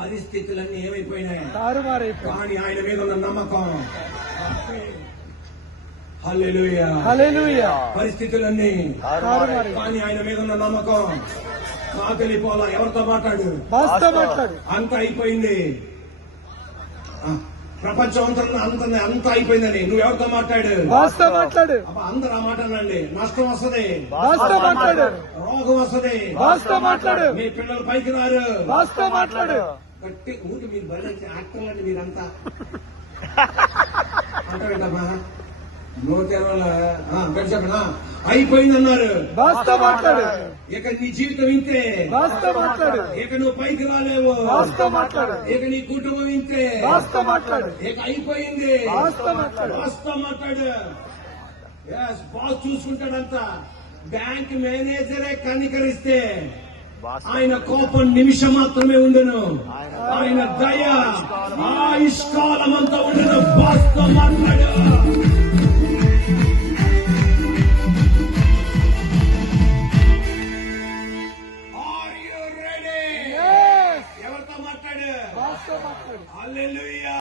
పరిస్థితులన్నీ ఏమైపోయినాయి, తారుమారైపోయాయి. కానీ ఆయన మీద ఉన్న నమ్మకం. హల్లెలూయా. హల్లెలూయా. పరిస్థితులన్నీ తారుమారైపోయాయి. కానీ ఆయన మీద ఉన్న నమ్మకం. తెలిపోలా ఎవరితో మాట్లాడు, మాట్లాడు. అంత అయిపోయింది, ప్రపంచం అంత అయిపోయిందని నువ్వెవరితో మాట్లాడు, మాట్లాడు. అందరు ఆ మాట అనండి. నష్టం వస్తుంది, మాట్లాడు. రోగం వస్తుంది, మాట్లాడు. మీ పిల్లలు పైకి రారు, మాట్లాడు. గట్టి ఊరికి మీరు బయట యాక్టర్లండి మీరంతా అంటారేటమ్మా. చెప్పనా అయిపోయిందన్నారు, మాట్లాడు. ఇక నీ జీవితం ఇంతే, మాట్లాడు. ఇక నువ్వు పైకి రాలేవు, మాట్లాడు. ఇక నీ కుటుంబం ఇంతే, మాట్లాడు. ఇక అయిపోయింది. మాట్లాడు. వాస్తవం మాట్లాడు. బాస్ చూసుకుంటాడంత. బ్యాంక్ మేనేజరే కనికరిస్తే ఆయన కోపం నిమిషం మాత్రమే ఉండను, ఆయన దయ ఆయుష్కాలమంతా ఉండను. వాస్తవం మాట్లాడు.